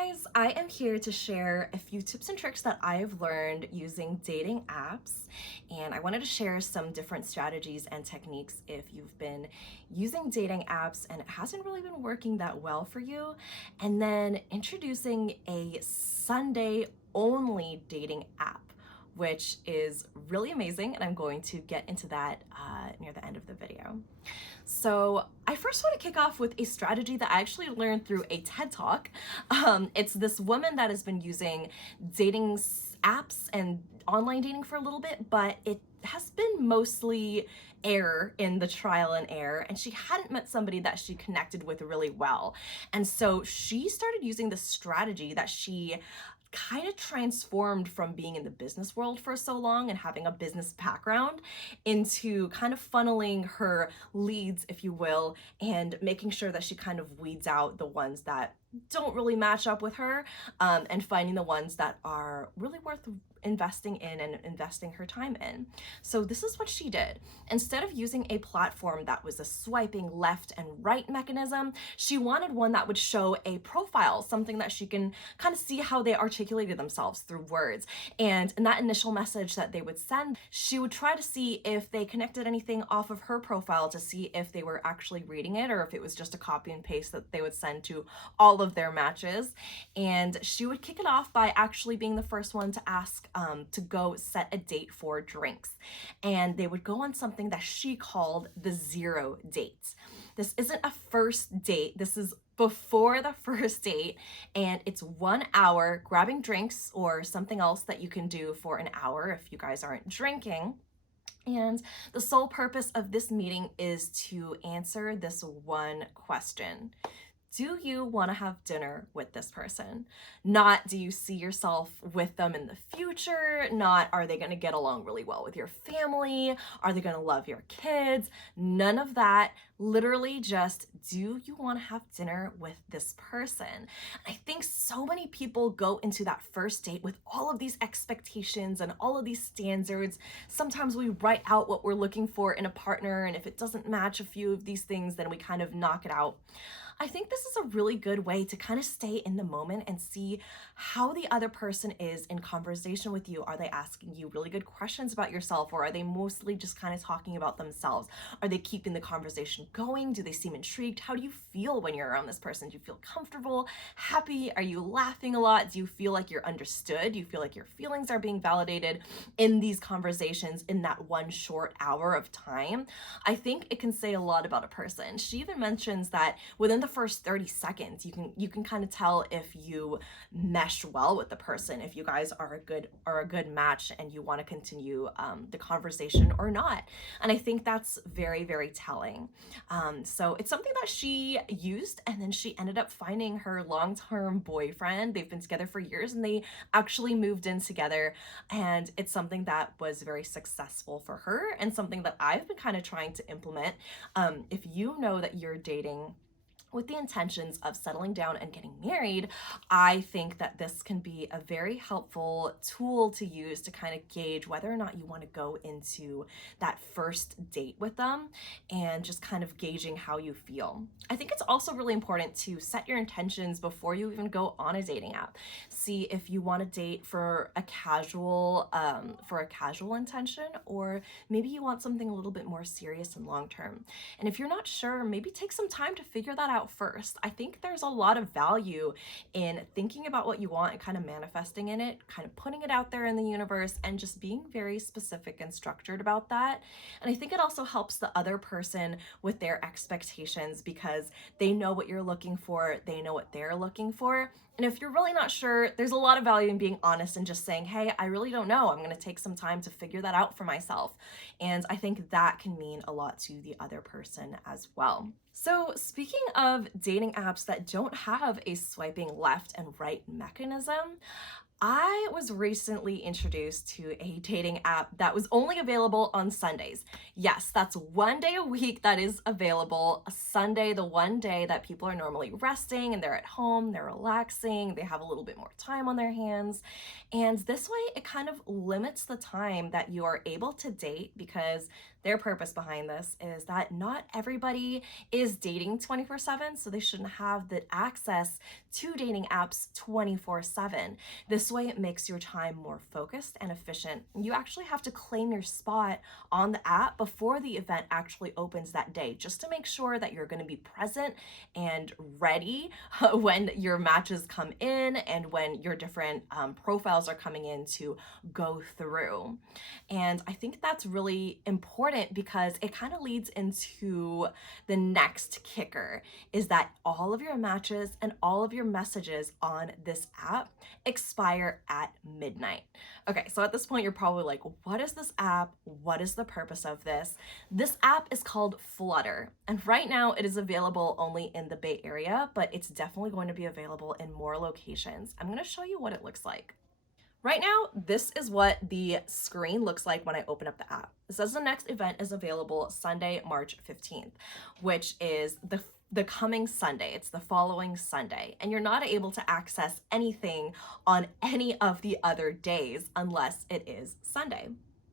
guys, I am here to share a few tips and tricks that I've learned using dating apps, and I wanted to share some different strategies and techniques if you've been using dating apps and it hasn't really been working that well for you, and then introducing a Sunday only dating app, which is really amazing, and I'm going to get into that near the end of the video. So I first want to kick off with a strategy that I actually learned through a TED Talk. It's this woman that has been using dating apps and online dating for a little bit, but it has been mostly error in the trial and error, and she hadn't met somebody that she connected with really well. And so she started using this strategy that she kind of transformed from being in the business world for so long and having a business background into kind of funneling her leads, if you will, and making sure that she kind of weeds out the ones that don't really match up with her, and finding the ones that are really worth investing in and investing her time in. So this is what she did. Instead of using a platform that was a swiping left and right mechanism, she wanted one that would show a profile, something that she can kind of see how they articulated themselves through words. And in that initial message that they would send, she would try to see if they connected anything off of her profile to see if they were actually reading it or if it was just a copy and paste that they would send to all of their matches. And she would kick it off by actually being the first one to ask to go set a date for drinks. And they would go on something that she called the zero date. This isn't a first date. This is before the first date, and it's 1 hour grabbing drinks or something else that you can do for an hour if you guys aren't drinking. And the sole purpose of this meeting is to answer this one question. Do you want to have dinner with this person? Not do you see yourself with them in the future? Not are they going to get along really well with your family? Are they going to love your kids? None of that. Literally just, do you want to have dinner with this person? I think so many people go into that first date with all of these expectations and all of these standards. Sometimes we write out what we're looking for in a partner, and if it doesn't match a few of these things, then we kind of knock it out. I think this is a really good way to kind of stay in the moment and see how the other person is in conversation with you. Are they asking you really good questions about yourself, or are they mostly just kind of talking about themselves? Are they keeping the conversation going? Do they seem intrigued? How do you feel when you're around this person? Do you feel comfortable, happy? Are you laughing a lot? Do you feel like you're understood? Do you feel like your feelings are being validated in these conversations in that one short hour of time? I think it can say a lot about a person. She even mentions that within the first 30 seconds, you can kind of tell if you mesh well with the person, if you guys are a good match and you want to continue the conversation or not. And I think that's very, very telling. So it's something that she used, and then she ended up finding her long-term boyfriend. They've been together for years, and they actually moved in together, and it's something that was very successful for her and something that I've been kind of trying to implement. If you know that you're dating with the intentions of settling down and getting married, I think that this can be a very helpful tool to use to kind of gauge whether or not you want to go into that first date with them, and just kind of gauging how you feel. I think it's also really important to set your intentions before you even go on a dating app. See if you want to date for a casual intention, or maybe you want something a little bit more serious and long term. And if you're not sure, maybe take some time to figure that out first. I think there's a lot of value in thinking about what you want and kind of manifesting in it, kind of putting it out there in the universe, and just being very specific and structured about that. And I think it also helps the other person with their expectations, because they know what you're looking for, they know what they're looking for. And if you're really not sure, there's a lot of value in being honest and just saying, hey, I really don't know. I'm going to take some time to figure that out for myself. And I think that can mean a lot to the other person as well. So speaking of dating apps that don't have a swiping left and right mechanism, I was recently introduced to a dating app that was only available on Sundays. Yes, that's one day a week that is available. A Sunday, the one day that people are normally resting and they're at home, they're relaxing, they have a little bit more time on their hands. And this way, it kind of limits the time that you are able to date because their purpose behind this is that not everybody is dating 24/7, so they shouldn't have the access to dating apps 24/7. This way, it makes your time more focused and efficient. You actually have to claim your spot on the app before the event actually opens that day, just to make sure that you're going to be present and ready when your matches come in and when your different profiles are coming in to go through. And I think that's really important because it kind of leads into the next kicker is that all of your matches and all of your messages on this app expire at midnight. Okay, so at this point, you're probably like, what is this app? What is the purpose of this? This app is called Flutter, and right now it is available only in the Bay Area, but it's definitely going to be available in more locations. I'm going to show you what it looks like. Right now, this is what the screen looks like when I open up the app. It says the next event is available Sunday, March 15th, which is the coming Sunday. It's the following Sunday. And you're not able to access anything on any of the other days unless it is Sunday.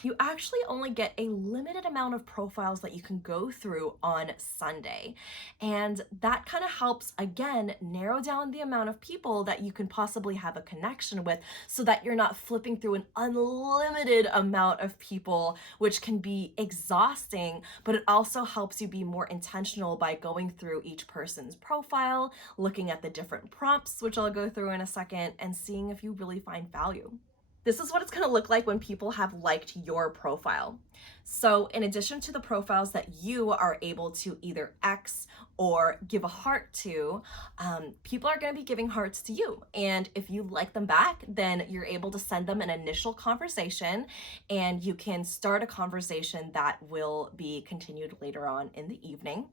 You actually only get a limited amount of profiles that you can go through on Sunday. And that kind of helps, again, narrow down the amount of people that you can possibly have a connection with so that you're not flipping through an unlimited amount of people, which can be exhausting, but it also helps you be more intentional by going through each person's profile, looking at the different prompts, which I'll go through in a second, and seeing if you really find value. This is what it's going to look like when people have liked your profile. So in addition to the profiles that you are able to either X or give a heart to, people are going to be giving hearts to you. And if you like them back, then you're able to send them an initial conversation and you can start a conversation that will be continued later on in the evening.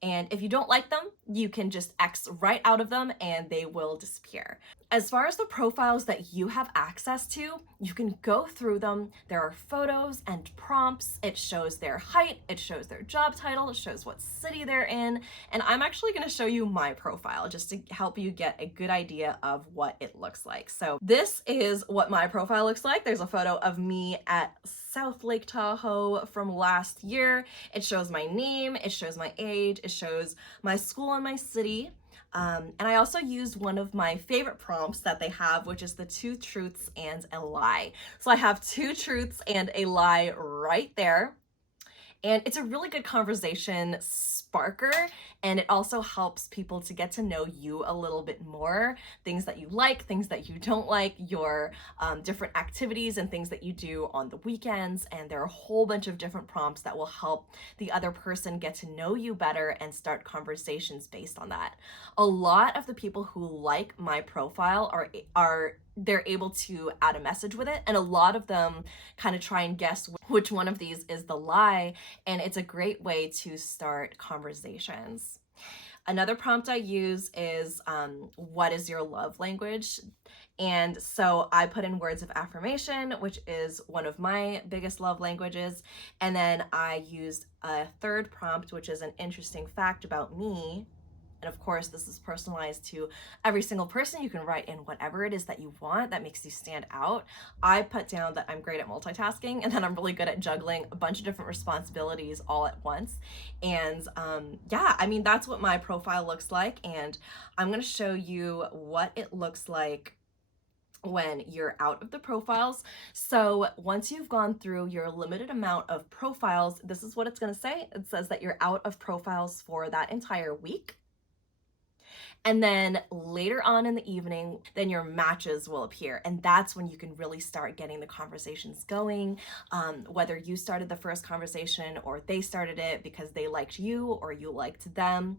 And if you don't like them, you can just X right out of them and they will disappear. As far as the profiles that you have access to, you can go through them. There are photos and prompts. It shows their height, it shows their job title, it shows what city they're in. And I'm actually going to show you my profile just to help you get a good idea of what it looks like. So this is what my profile looks like. There's a photo of me at South Lake Tahoe from last year. It shows my name, it shows my age, it shows my school and my city. And I also used one of my favorite prompts that they have, which is the 2 truths and a lie. So I have 2 truths and a lie right there. And it's a really good conversation sparker, and it also helps people to get to know you a little bit more, things that you like, things that you don't like, your different activities and things that you do on the weekends. And there are a whole bunch of different prompts that will help the other person get to know you better and start conversations based on that. A lot of the people who like my profile are they're able to add a message with it, and a lot of them kind of try and guess which one of these is the lie, and it's a great way to start conversations. Another prompt I use is what is your love language? And so I put in words of affirmation, which is one of my biggest love languages. And then I used a third prompt, which is an interesting fact about me. And of course, this is personalized to every single person. You can write in whatever it is that you want that makes you stand out. I put down that I'm great at multitasking and that I'm really good at juggling a bunch of different responsibilities all at once. And yeah, I mean, that's what my profile looks like. And I'm going to show you what it looks like when you're out of the profiles. So once you've gone through your limited amount of profiles, this is what it's going to say. It says that you're out of profiles for that entire week. And then later on in the evening, then your matches will appear. And that's when you can really start getting the conversations going. Whether you started the first conversation or they started it because they liked you or you liked them.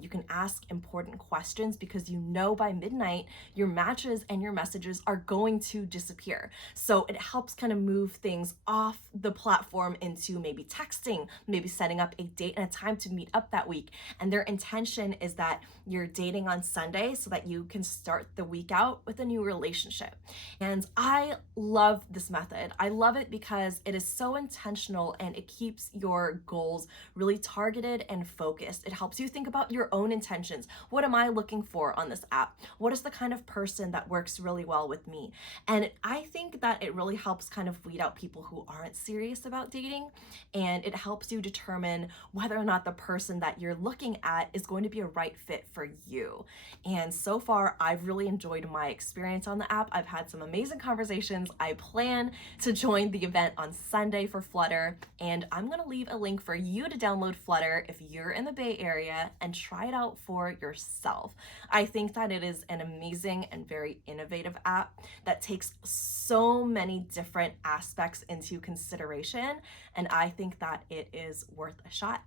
You can ask important questions because you know by midnight, your matches and your messages are going to disappear. So it helps kind of move things off the platform into maybe texting, maybe setting up a date and a time to meet up that week. And their intention is that your date dating on Sunday so that you can start the week out with a new relationship. And I love this method. I love it because it is so intentional and it keeps your goals really targeted and focused. It helps you think about your own intentions. What am I looking for on this app? What is the kind of person that works really well with me? And I think that it really helps kind of weed out people who aren't serious about dating, and it helps you determine whether or not the person that you're looking at is going to be a right fit for you. And so far, I've really enjoyed my experience on the app. I've had some amazing conversations. I plan to join the event on Sunday for Flutter, and I'm gonna leave a link for you to download Flutter if you're in the Bay Area and try it out for yourself. I think that it is an amazing and very innovative app that takes so many different aspects into consideration, and I think that it is worth a shot.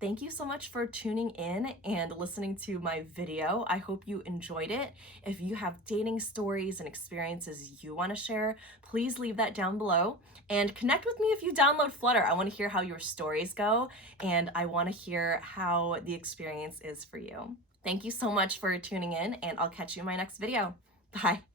Thank you so much for tuning in and listening to my video. I hope you enjoyed it. If you have dating stories and experiences you want to share, please leave that down below and connect with me if you download Flutter. I want to hear how your stories go, and I want to hear how the experience is for you. Thank you so much for tuning in, and I'll catch you in my next video. Bye.